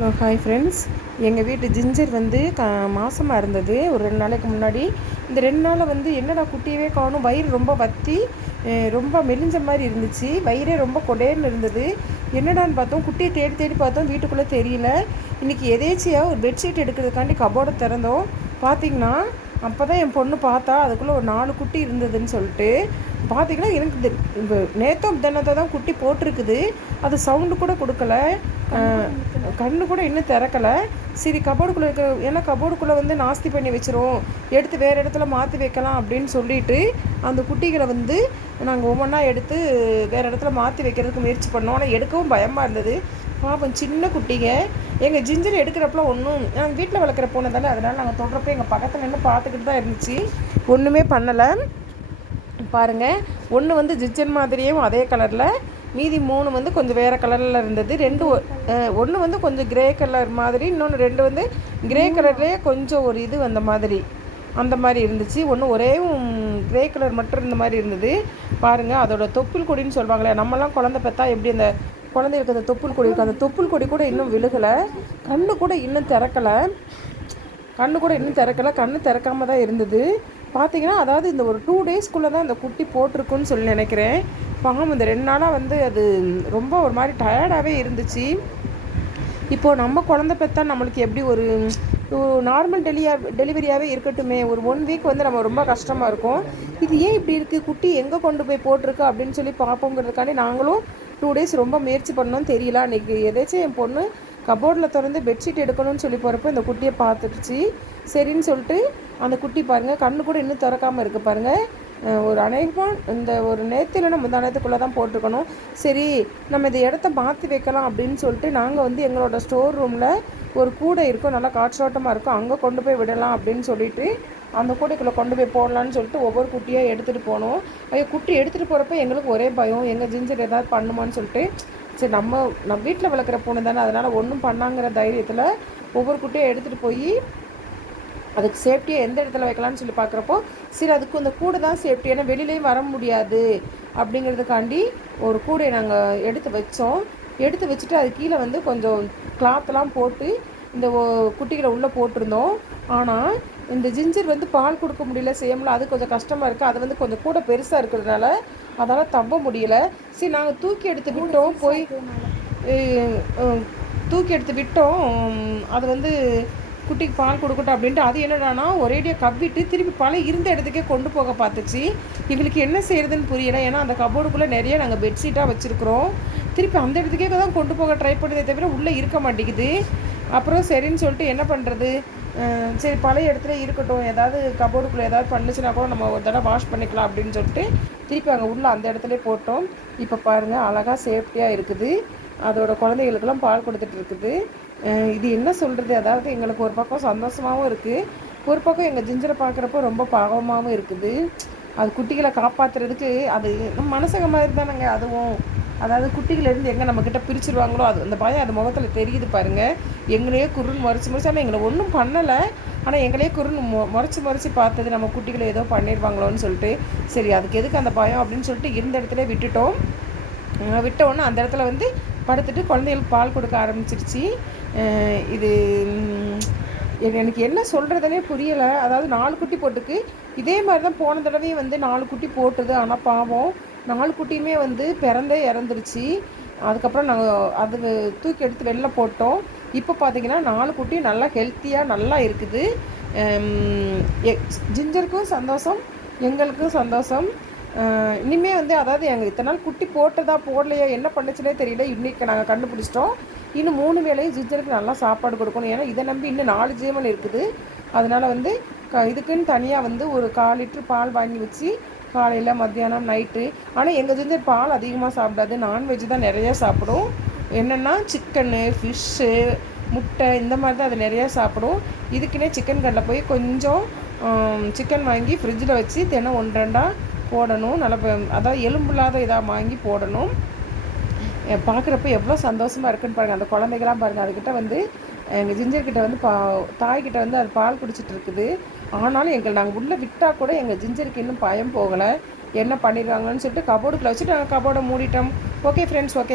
Hello hi friends. எங்கள் வீட்டு ginger வந்து மாதமாக இருந்தது ஒரு 2 நாளைக்கு முன்னாடி. இந்த 2 நாளில் வந்து என்னடா குட்டியவே காணும், வயிறு ரொம்ப வற்றி ரொம்ப மெலிஞ்ச மாதிரி இருந்துச்சு. வயிறே ரொம்ப கொடேர்னு இருந்தது. என்னடான்னு பார்த்தோம், குட்டியை தேடி தேடி பார்த்தோம், வீட்டுக்குள்ளே தெரியல. இன்றைக்கி எதேச்சியாக ஒரு பெட்ஷீட் எடுக்கிறதுக்காண்டி கபோர்டை திறந்தோம். பார்த்திங்கன்னா அப்போ தான் என் பொண்ணு பார்த்தா அதுக்குள்ளே ஒரு 4 குட்டி இருந்ததுன்னு சொல்லிட்டு. பார்த்திங்கன்னா எனக்கு இந்த நேத்தம் தினத்தை தான் குட்டி போட்டிருக்குது. அது சவுண்டு கூட கொடுக்கல, கண்ணு கூட இன்னும் திறக்கலை. சரி கபோர்டுக்குள்ளே இருக்க, ஏன்னா கபோர்டுக்குள்ளே வந்து நாஸ்தி பண்ணி வச்சிரும், எடுத்து வேறு இடத்துல மாற்றி வைக்கலாம் அப்படின்னு சொல்லிட்டு அந்த குட்டிகளை வந்து நாங்கள் ஒவ்வொன்றா எடுத்து வேறு இடத்துல மாற்றி வைக்கிறதுக்கு முயற்சி பண்ணோம். ஆனால் எடுக்கவும் பயமாக இருந்தது. பாப்போம், சின்ன குட்டிங்க. எங்கள் ஜிஞ்சர் எடுக்கிறப்பலாம் ஒன்றும், நாங்கள் வீட்டில் வளர்க்குற போனதால அதனால் நாங்கள் தொடுறப்ப எங்கள் பக்கத்தில் நின்று பார்த்துக்கிட்டு தான் இருந்துச்சு, ஒன்றுமே பண்ணலை. பாருங்கள், ஒன்று வந்து ஜிஞ்சர் மாதிரியும் அதே கலரில், மீதி 3 வந்து கொஞ்சம் வேறு கலரில் இருந்தது. 2 ஒன்று வந்து கொஞ்சம் கிரே கலர் மாதிரி, இன்னொன்று 2 வந்து கிரே கலர்லேயே கொஞ்சம் ஒரு இது வந்த மாதிரி, அந்த மாதிரி இருந்துச்சு. ஒன்று ஒரே கிரே கலர் மட்டும் இருந்த மாதிரி இருந்தது. பாருங்கள், அதோட தொப்புள் கொடின்னு சொல்லுவாங்களே, நம்மலாம் குழந்தை பெற்றா எப்படி அந்த குழந்தைகளுக்கு அந்த தொப்புள் கொடி இருக்குது, அந்த தொப்புள் கொடி கூட இன்னும் விழுகலை. கண்ணு கூட இன்னும் திறக்கலை, கண்ணு திறக்காம தான் இருந்தது. பார்த்திங்கன்னா அதாவது இந்த ஒரு 2 டேஸ்க்குள்ளே தான் அந்த குட்டி போட்டிருக்குன்னு சொல்லி நினைக்கிறேன். பாவம், இந்த 2 நாளாக வந்து அது ரொம்ப ஒரு மாதிரி டயர்டாகவே இருந்துச்சு. இப்போது நம்ம குழந்தை பெற்றா நம்மளுக்கு எப்படி ஒரு நார்மல் டெலிவரியாகவே இருக்கட்டுமே, ஒரு 1 வீக் வந்து நம்ம ரொம்ப கஷ்டமாக இருக்கும். இது ஏன் இப்படி இருக்குது, குட்டி எங்கே கொண்டு போய் போட்டிருக்கு அப்படின்னு சொல்லி பார்ப்போங்கிறதுக்காண்டி நாங்களும் 2 டேஸ் ரொம்ப முயற்சி பண்ணோன்னு தெரியல. அன்றைக்கி எதாச்சும் என் பொண்ணு கபோர்டில் திறந்து பெட்ஷீட் எடுக்கணும்னு சொல்லி போகிறப்போ இந்த குட்டியை பார்த்துடுச்சு. சரின்னு சொல்லிட்டு அந்த குட்டி பாருங்கள், கண்ணு கூட இன்னும் திறக்காமல் இருக்குது பாருங்கள். ஒரு அநேகமாக இந்த ஒரு நேரத்தில் முந்தா நேரத்துக்குள்ளே தான் போட்டிருக்கணும். சரி, நம்ம இந்த இடத்த மாற்றி வைக்கலாம் அப்படின்னு சொல்லிட்டு நாங்கள் வந்து எங்களோட ஸ்டோர் ரூமில் ஒரு கூடை இருக்கும், நல்லா காற்றோட்டமாக இருக்கும், அங்கே கொண்டு போய் விடலாம் அப்படின்னு சொல்லிட்டு அந்த கூடைக்குள்ளே கொண்டு போய் போடலான்னு சொல்லிட்டு ஒவ்வொரு குட்டியாக எடுத்துகிட்டு போனோம். குட்டி எடுத்துகிட்டு போகிறப்ப எங்களுக்கு ஒரே பயம், எங்கள் ஜிஞ்சர் ஏதாவது பண்ணுமான்னு சொல்லிட்டு. சரி, நம்ம வீட்டில் வளர்க்குற பூனை தானே, அதனால் ஒன்றும் பண்ணாங்கிற தைரியத்தில் ஒவ்வொரு குட்டியாக எடுத்துகிட்டு போய் அதுக்கு சேஃப்டியாக எந்த இடத்துல வைக்கலான்னு சொல்லி பார்க்குறப்போ, சரி அதுக்கு இந்த கூடை தான் சேஃப்டி, ஏன்னா வெளியிலையும் வர முடியாது அப்படிங்கிறதுக்காண்டி ஒரு கூடையை நாங்கள் எடுத்து வச்சோம். எடுத்து வச்சுட்டு அது கீழே வந்து கொஞ்சம் கிளாத்லாம் போட்டு இந்த குட்டிகளை உள்ளே போட்டிருந்தோம். ஆனால் இந்த ஜிஞ்சர் வந்து பால் கொடுக்க முடியல, செய்யல, அது கொஞ்சம் கஷ்டமாக இருக்குது. அது வந்து கொஞ்சம் கூட பெருசாக இருக்கிறதுனால அதால் தம்ப முடியல. சரி, நாங்கள் தூக்கி எடுத்து விட்டோம். அது வந்து குட்டிக்கு பால் கொடுக்கட்டும் அப்படின்ட்டு அது என்னடானா ஒரேடியாக கவ்விட்டு திருப்பி பழைய இருந்த இடத்துக்கே கொண்டு போக பார்த்துச்சு. எங்களுக்கு என்ன செய்கிறதுன்னு புரியலை, ஏன்னா அந்த கபோர்டுக்குள்ளே நிறைய நாங்கள் பெட்ஷீட்டாக வச்சுருக்குறோம். திருப்பி அந்த இடத்துக்கே தான் கொண்டு போக ட்ரை பண்ணுறதே தவிர உள்ளே இருக்க மாட்டேங்குது. அப்புறம் சரின்னு சொல்லிட்டு என்ன பண்ணுறது, சரி பழைய இடத்துல இருக்கட்டும், ஏதாவது கபோர்டுக்குள்ளே ஏதாவது பண்ணுச்சுன்னா கூட நம்ம ஒரு தடவை வாஷ் பண்ணிக்கலாம் அப்படின்னு சொல்லிட்டு திருப்பி அங்கே உள்ளே அந்த இடத்துல போட்டோம். இப்போ பாருங்கள், அழகாக சேஃப்டியாக இருக்குது, அதோட குழந்தைகளுக்கெல்லாம் பால் கொடுத்துட்டு இருக்குது. இது என்ன சொல்கிறது, அதாவது எங்களுக்கு ஒரு பக்கம் சந்தோஷமாகவும் இருக்குது, ஒரு பக்கம் எங்கள் ஜிஞ்சரை பார்க்குறப்போ ரொம்ப பாவமாகவும் இருக்குது. அது குட்டிகளை காப்பாற்றுறதுக்கு அது நம்ம மனசங்க மாதிரி தானேங்க அதுவும். அதாவது குட்டிகளிலேருந்து எங்கே நம்மக்கிட்ட பிரிச்சுருவாங்களோ அது அந்த பயம் அது முகத்தில் தெரியுது பாருங்கள். எங்களையே குருன்னு முறைச்சி ஆனால் எங்களை ஒன்றும் பண்ணலை, ஆனால் எங்களையே குருன்னு முறைச்சி பார்த்தது நம்ம குட்டிகளை ஏதோ பண்ணிடுவாங்களோன்னு சொல்லிட்டு. சரி, அதுக்கு எதுக்கு அந்த பயம் அப்படின்னு சொல்லிட்டு இருந்த இடத்துல விட்டோன்னே அந்த இடத்துல வந்து படுத்துட்டு குழந்தைகளுக்கு பால் கொடுக்க ஆரம்பிச்சிருச்சு. இது எனக்கு என்ன சொல்கிறதுனே புரியலை. அதாவது 4 குட்டி போட்டுக்கு, இதே மாதிரி தான் போன தடவையும் வந்து 4 குட்டி போட்டுது. ஆனால் பாவம் 4 குட்டியுமே வந்து இறந்துருச்சு. அதுக்கப்புறம் நாங்கள் அது தூக்கி எடுத்து வெளில போட்டோம். இப்போ பார்த்திங்கன்னா 4 குட்டியும் நல்லா ஹெல்த்தியாக நல்லா இருக்குது. ஜிஞ்சருக்கும் சந்தோஷம், எங்களுக்கும் சந்தோஷம். இனிமேல் வந்து அதாவது எங்கள் இத்தனை நாள் குட்டி போட்டதா போடலையா என்ன பண்ணுச்சுனே தெரியல. இன்றைக்கி நாங்கள் கண்டுபிடிச்சிட்டோம். இன்னும் 3 வேளையும் ஜிஞ்சருக்கு நல்லா சாப்பாடு கொடுக்கணும், ஏன்னா இதை நம்பி இன்னும் 4 ஜீவன் இருக்குது. அதனால் வந்து இதுக்குன்னு தனியாக வந்து ஒரு 1/4 லிட்டர் பால் வாங்கி வச்சு காலையில் மத்தியானம் நைட்டு. ஆனால் எங்கள் ஜிஞ்சர் பால் அதிகமாக சாப்பிடாது, நான்வெஜ் தான் நிறையா சாப்பிடும். என்னென்னா சிக்கனு, ஃபிஷ்ஷு, முட்டை இந்த மாதிரி தான் அது நிறையா சாப்பிடும். இதுக்குன்னே சிக்கன் கடையில் போய் கொஞ்சம் சிக்கன் வாங்கி ஃப்ரிட்ஜில் வச்சு தினம் 1-2 போடணும். நல்லா அதாவது எலும்புலாத இதாக வாங்கி போடணும். பார்க்குறப்ப எவ்வளோ சந்தோஷமாக இருக்குன்னு பாருங்கள். அந்த குழந்தைகளாம் பாருங்கள், அதுக்கிட்ட வந்து எங்கள் ஜிஞ்சர்கிட்ட வந்து தாய்கிட்ட வந்து அது பால் குடிச்சிட்டு இருக்குது. ஆனாலும் நாங்கள் உள்ளே விட்டால் கூட எங்கள் ஜிஞ்சருக்கு இன்னும் பயம் போகலை, என்ன பண்ணிடுவாங்கன்னு சொல்லிட்டு கபோர்டுக்குள்ளே வச்சுட்டு நாங்கள் கபோர்டை மூடிட்டோம். Okay friends, okay.